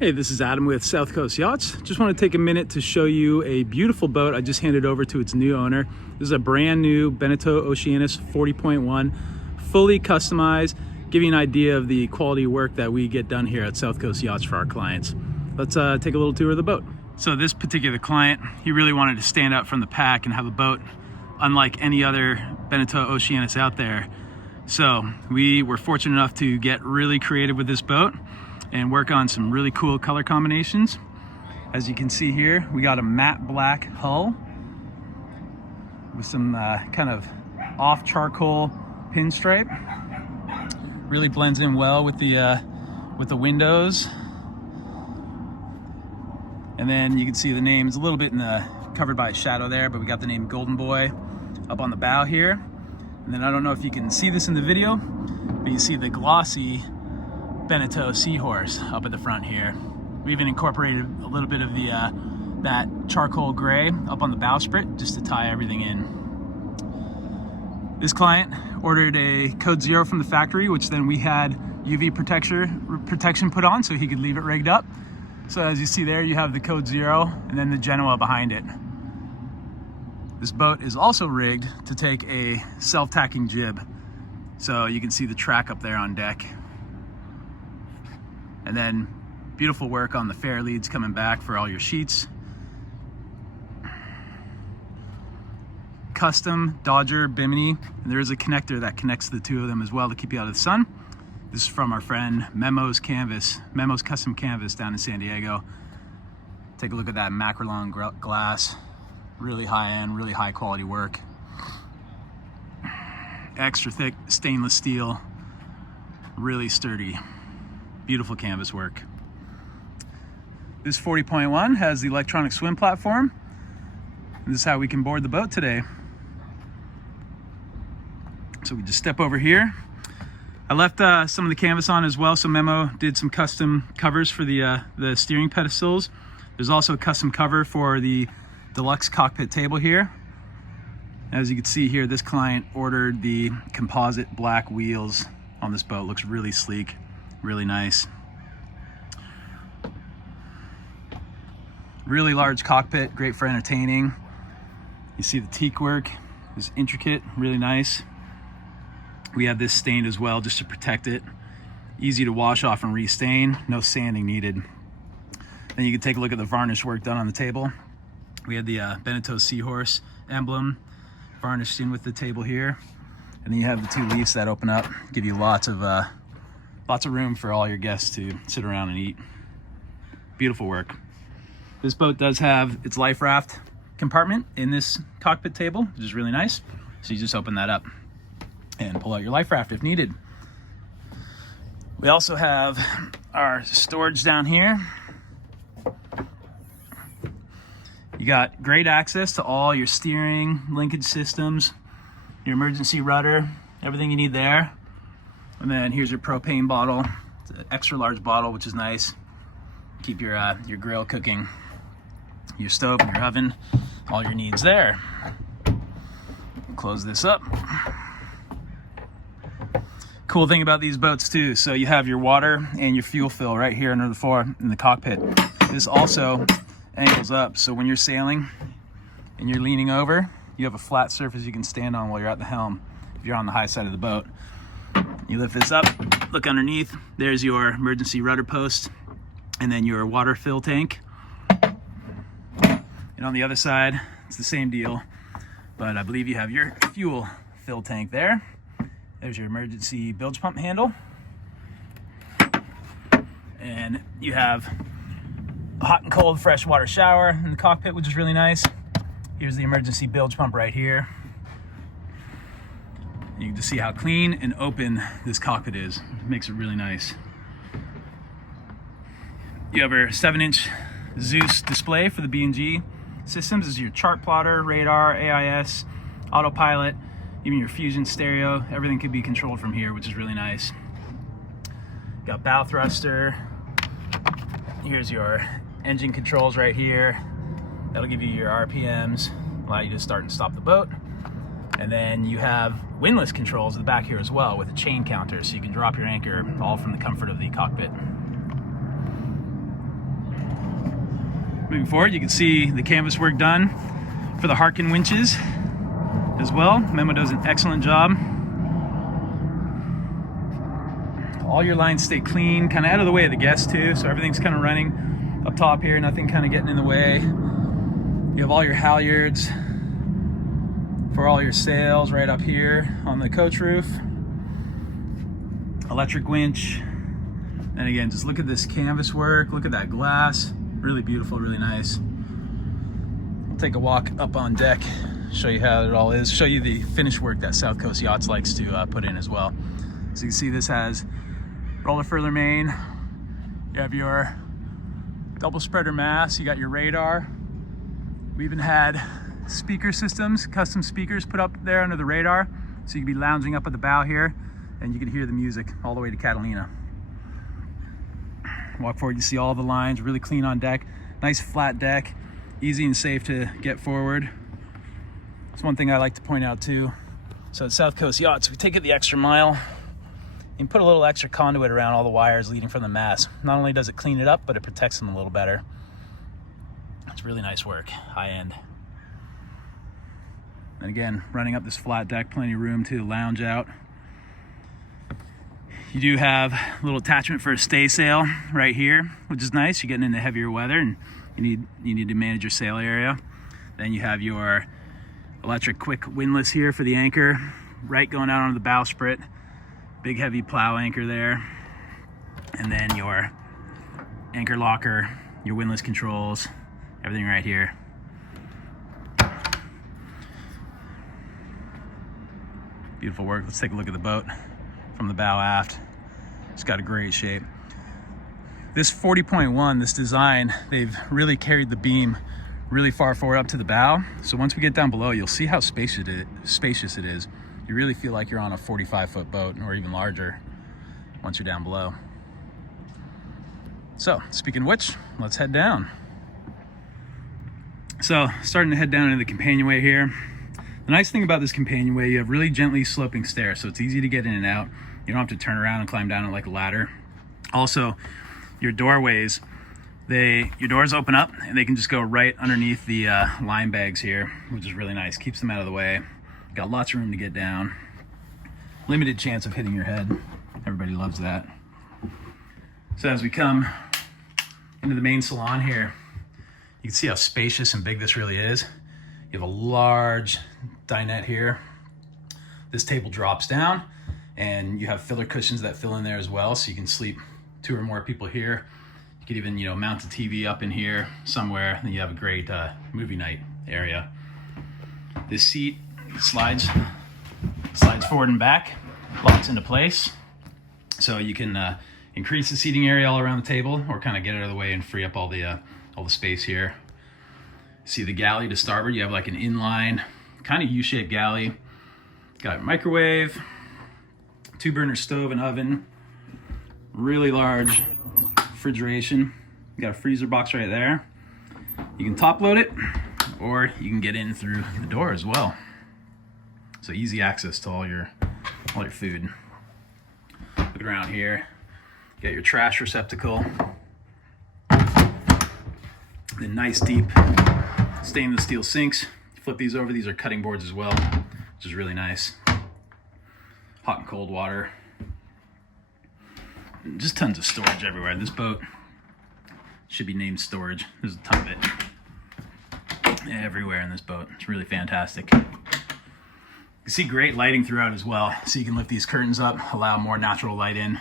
Hey, this is Adam with South Coast Yachts. Just want to take a minute to show you a beautiful boat I just handed over to its new owner. This is a brand new Beneteau Oceanis 40.1, fully customized, give you an idea of the quality work that we get done here at South Coast Yachts for our clients. Let's take a little tour of the boat. So this particular client, he really wanted to stand out from the pack and have a boat unlike any other Beneteau Oceanis out there. So we were fortunate enough to get really creative with this boat and work on some really cool color combinations. As you can see here, we got a matte black hull with some kind of off charcoal pinstripe. Really blends in well with the windows. And then you can see the name's a little bit covered by a shadow there, but we got the name Golden Boy up on the bow here. And then I don't know if you can see this in the video, but you see the glossy Beneteau Seahorse up at the front here. We even incorporated a little bit of that charcoal gray up on the bowsprit just to tie everything in. This client ordered a code 0 from the factory, which then we had UV protection put on so he could leave it rigged up. So as you see there, you have the code 0 and then the Genoa behind it. This boat is also rigged to take a self-tacking jib. So you can see the track up there on deck. And then beautiful work on the fair leads coming back for all your sheets. Custom Dodger bimini, and there is a connector that connects the two of them as well to keep you out of the sun. This is from our friend Memo's Custom Canvas down in San Diego. Take a look at that macrolon glass. Really high end, really high quality work. Extra thick stainless steel, really sturdy. Beautiful canvas work. This 40.1 has the electronic swim platform. And this is how we can board the boat today. So we just step over here. I left some of the canvas on as well, so Memo did some custom covers for the steering pedestals. There's also a custom cover for the Deluxe cockpit table here. As you can see here, this client ordered the composite black wheels on this boat. Looks really sleek. Really nice. Really large cockpit, great for entertaining. You see the teak work is intricate, really nice. We have this stained as well just to protect it. Easy to wash off and restain, no sanding needed. Then you can take a look at the varnish work done on the table. We had the Beneteau Seahorse emblem varnished in with the table here. And then you have the two leaves that open up, give you lots of room for all your guests to sit around and eat. Beautiful work. This boat does have its life raft compartment in this cockpit table, which is really nice. So you just open that up and pull out your life raft if needed. We also have our storage down here. You got great access to all your steering, linkage systems, your emergency rudder, everything you need there. And then here's your propane bottle. It's an extra large bottle, which is nice. Keep your grill cooking, your stove and your oven, all your needs there. Close this up. Cool thing about these boats too, so you have your water and your fuel fill right here under the floor in the cockpit. This also angles up, so when you're sailing and you're leaning over, you have a flat surface you can stand on while you're at the helm if you're on the high side of the boat. You lift this up, look underneath, there's your emergency rudder post, and then your water fill tank. And on the other side, it's the same deal, but I believe you have your fuel fill tank there. There's your emergency bilge pump handle. And you have a hot and cold freshwater shower in the cockpit, which is really nice. Here's the emergency bilge pump right here. You can just see how clean and open this cockpit is. It makes it really nice. You have our 7-inch Zeus display for the B&G systems. This is your chart plotter, radar, AIS, autopilot, even your Fusion stereo. Everything can be controlled from here, which is really nice. Got bow thruster. Here's your engine controls right here. That'll give you your RPMs, allow you to start and stop the boat. And then you have windlass controls at the back here as well with a chain counter, so you can drop your anchor all from the comfort of the cockpit. Moving forward, you can see the canvas work done for the Harkin winches as well. Memo does an excellent job. All your lines stay clean, kind of out of the way of the guests too, so everything's kind of running up top here, nothing kind of getting in the way. You have all your halyards for all your sails right up here on the coach roof. Electric winch. And again, just look at this canvas work, look at that glass. Really beautiful, really nice. We'll take a walk up on deck, show you how it all is, show you the finish work that South Coast Yachts likes to put in as well. So you can see this has roller furler main, you have your double spreader mast, you got your radar. We even had speaker systems, custom speakers put up there under the radar, so you can be lounging up at the bow here and you can hear the music all the way to Catalina. Walk forward, you see all the lines, really clean on deck. Nice flat deck, easy and safe to get forward. That's one thing I like to point out too. So at South Coast Yachts, we take it the extra mile and put a little extra conduit around all the wires leading from the mast. Not only does it clean it up, but it protects them a little better. It's really nice work, high end. And again, running up this flat deck, plenty of room to lounge out. You do have a little attachment for a stay sail right here, which is nice. You're getting into heavier weather and you need to manage your sail area. Then you have your electric quick windlass here for the anchor, right going out onto the bowsprit. Big heavy plow anchor there. And then your anchor locker, your windlass controls, everything right here. Beautiful work. Let's take a look at the boat from the bow aft. It's got a great shape. This 40.1, this design, they've really carried the beam really far forward up to the bow. So once we get down below, you'll see how spacious it is. You really feel like you're on a 45-foot boat or even larger once you're down below. So speaking of which, let's head down. So starting to head down into the companionway here. The nice thing about this companionway, you have really gently sloping stairs, so it's easy to get in and out. You don't have to turn around and climb down it like a ladder. Also, your doorways, your doors open up and they can just go right underneath the line bags here, which is really nice. Keeps them out of the way. Got lots of room to get down. Limited chance of hitting your head. Everybody loves that. So as we come into the main salon here, you can see how spacious and big this really is. You have a large dinette here. This table drops down and you have filler cushions that fill in there as well, so you can sleep 2 or more people here. You could even, mount a TV up in here somewhere, and you have a great movie night area. This seat slides forward and back, locks into place, so you can increase the seating area all around the table, or kind of get it out of the way and free up all the space here. See the galley to starboard, you have like an inline, kind of U-shaped galley. Got a microwave, 2-burner stove and oven, really large refrigeration. You got a freezer box right there. You can top load it, or you can get in through the door as well. So easy access to all your food. Look around here, you got your trash receptacle. The nice deep stainless steel sinks. Flip these over, these are cutting boards as well, which is really nice. Hot and cold water. And just tons of storage everywhere. This boat should be named storage. There's a ton of it everywhere in this boat. It's really fantastic. You can see great lighting throughout as well. So you can lift these curtains up, allow more natural light in.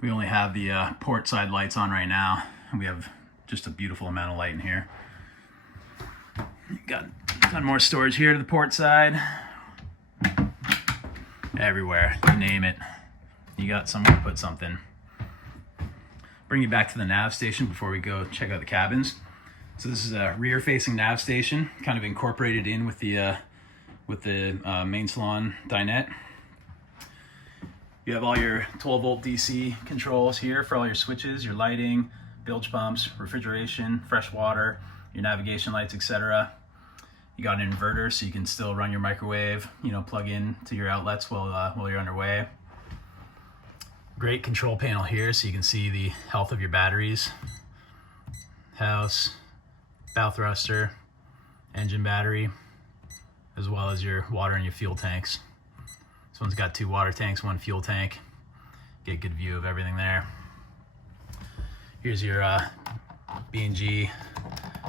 We only have the port side lights on right now, and we have just a beautiful amount of light in here. Got a ton more storage here to the port side. Everywhere, you name it, you got somewhere to put something. Bring you back to the nav station before we go check out the cabins. So this is a rear-facing nav station, kind of incorporated in with the main salon dinette. You have all your 12-volt DC controls here for all your switches, your lighting, bilge pumps, refrigeration, fresh water, your navigation lights, etc. You got an inverter, so you can still run your microwave, plug in to your outlets while you're underway. Great control panel here, so you can see the health of your batteries, house, bow thruster, engine battery, as well as your water and your fuel tanks. This one's got 2 water tanks, 1 fuel tank. Get a good view of everything there. Here's your B&G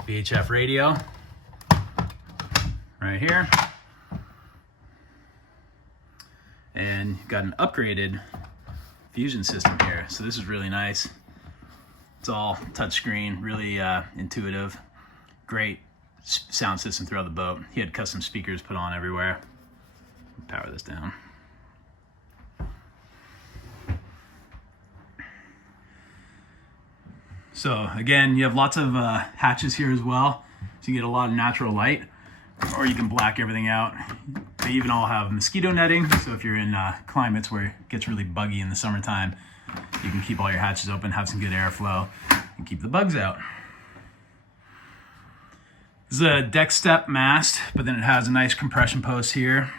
Vhf radio right here. And you've got an upgraded fusion system here. So this is really nice. It's all touchscreen, really intuitive. Great sound system throughout the boat. He had custom speakers put on everywhere. Power this down. So again, you have lots of hatches here as well, so you get a lot of natural light, or you can black everything out. They even all have mosquito netting, so if you're in climates where it gets really buggy in the summertime, you can keep all your hatches open, have some good airflow, and keep the bugs out. This is a deck step mast, but then it has a nice compression post here.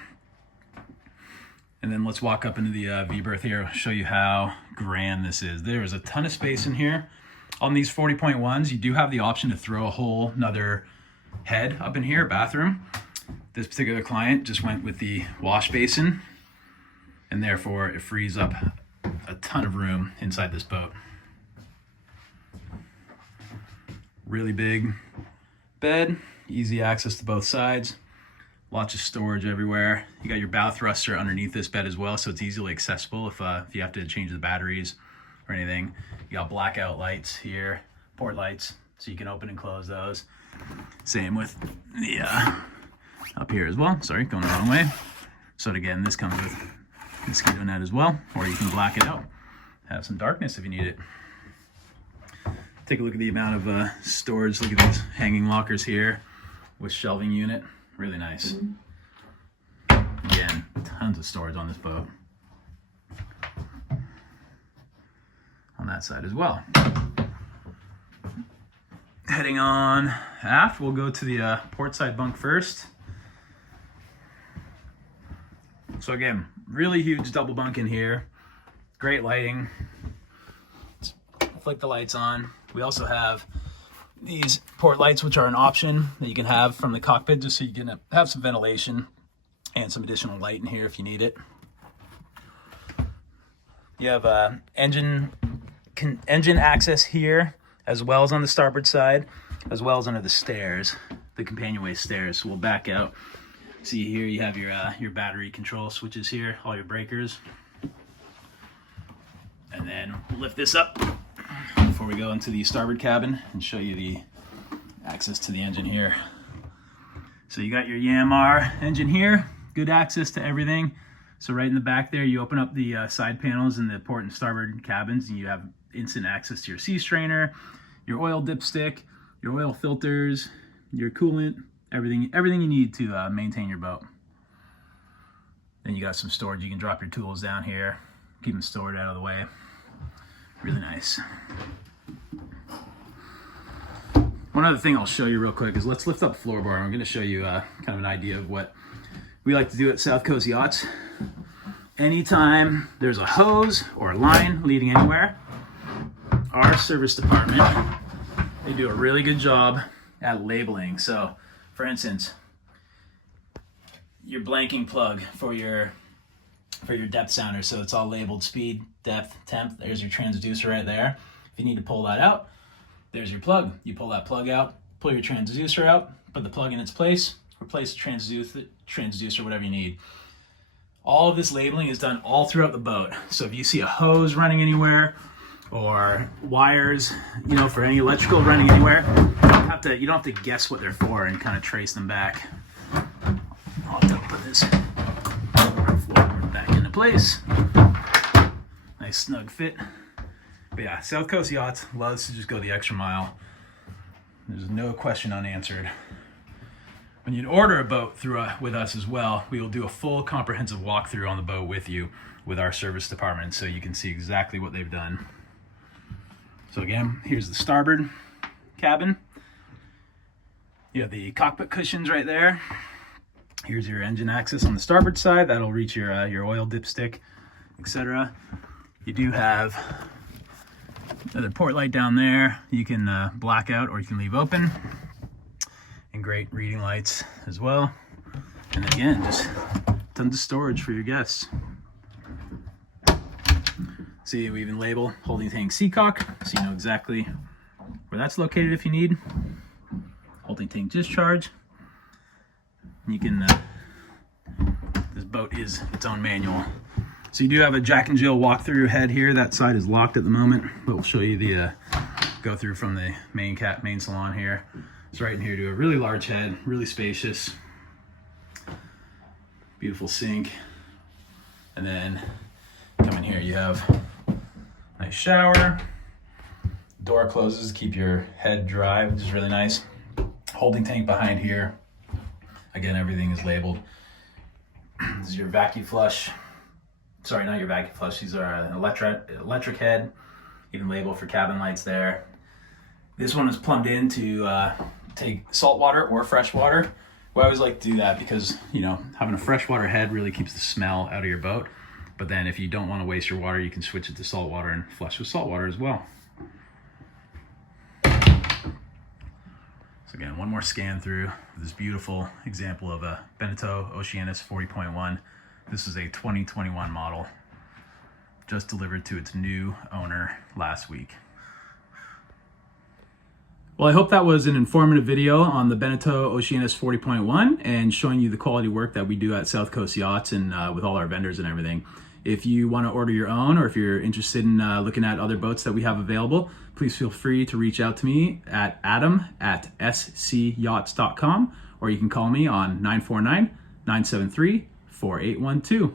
And then let's walk up into the V-berth here. I'll show you how grand this is. There is a ton of space in here. On these 40.1s, you do have the option to throw a whole another head up in here, bathroom. This particular client just went with the wash basin, and therefore it frees up a ton of room inside this boat. Really big bed, easy access to both sides, lots of storage everywhere. You got your bow thruster underneath this bed as well, so it's easily accessible if you have to change the batteries or anything. You got blackout lights here, port lights, so you can open and close those. Same with the up here as well. Sorry, going the wrong way. So again, this comes with mosquito net as well, or you can black it out. Have some darkness if you need it. Take a look at the amount of storage. Look at these hanging lockers here with shelving unit. Really nice. Again, tons of storage on this boat. On that side as well. Heading on aft, we'll go to the port side bunk first. So again, really huge double bunk in here. Great lighting. Let's flick the lights on. We also have these port lights, which are an option that you can have from the cockpit, just so you can have some ventilation and some additional light in here if you need it. You have engine access here, as well as on the starboard side, as well as under the stairs, the companionway stairs. So we'll back out. See here, you have your battery control switches here, all your breakers. And then we'll lift this up before we go into the starboard cabin and show you the access to the engine here. So you got your YAMR engine here, good access to everything. So right in the back there, you open up the side panels in the port and starboard cabins, and you have instant access to your sea strainer, your oil dipstick, your oil filters, your coolant, everything you need to maintain your boat. Then you got some storage. You can drop your tools down here, keep them stored out of the way. Really nice. One other thing I'll show you real quick is let's lift up the floor bar. I'm going to show you kind of an idea of what we like to do at South Coast Yachts. Anytime there's a hose or a line leading anywhere, our service department, they do a really good job at labeling. So for instance, your blanking plug for your depth sounder, so it's all labeled speed, depth, temp. There's your transducer right there. If you need to pull that out, there's your plug. You pull that plug out, pull your transducer out, put the plug in its place, replace the transducer, whatever you need. All of this labeling is done all throughout the boat. So if you see a hose running anywhere or wires, for any electrical running anywhere, you don't have to guess what they're for and kind of trace them back. I'll have to put this floorboard back into place. Nice snug fit. But yeah, South Coast Yachts loves to just go the extra mile. There's no question unanswered. When you order a boat with us as well, we will do a full comprehensive walkthrough on the boat with you with our service department, so you can see exactly what they've done. So again, here's the starboard cabin. You have the cockpit cushions right there. Here's your engine access on the starboard side. That'll reach your oil dipstick, etc. You do have Another port light down there, you can black out or you can leave open. And great reading lights as well. And again, just tons of storage for your guests. See, we even label holding tank seacock, so you know exactly where that's located if you need. Holding tank discharge. You can, this boat is its own manual. So you do have a Jack and Jill walk-through head here. That side is locked at the moment, but we'll show you the go through from the main salon here. It's right in here to a really large head, really spacious, beautiful sink. And then come in here, you have a nice shower. Door closes to keep your head dry, which is really nice. Holding tank behind here. Again, everything is labeled. This is your vacuum flush. Sorry, not your vacuum flush. These are an electric head. Even label for cabin lights there. This one is plumbed in to take salt water or fresh water. We always like to do that because, you know, having a freshwater head really keeps the smell out of your boat. But then if you don't want to waste your water, you can switch it to salt water and flush with salt water as well. So again, one more scan through this beautiful example of a Beneteau Oceanis 40.1. This is a 2021 model, just delivered to its new owner last week. Well, I hope that was an informative video on the Beneteau Oceanis 40.1 and showing you the quality work that we do at South Coast Yachts and with all our vendors and everything. If you want to order your own, or if you're interested in looking at other boats that we have available, please feel free to reach out to me at adam@scyachts.com, or you can call me on 949-973-4812.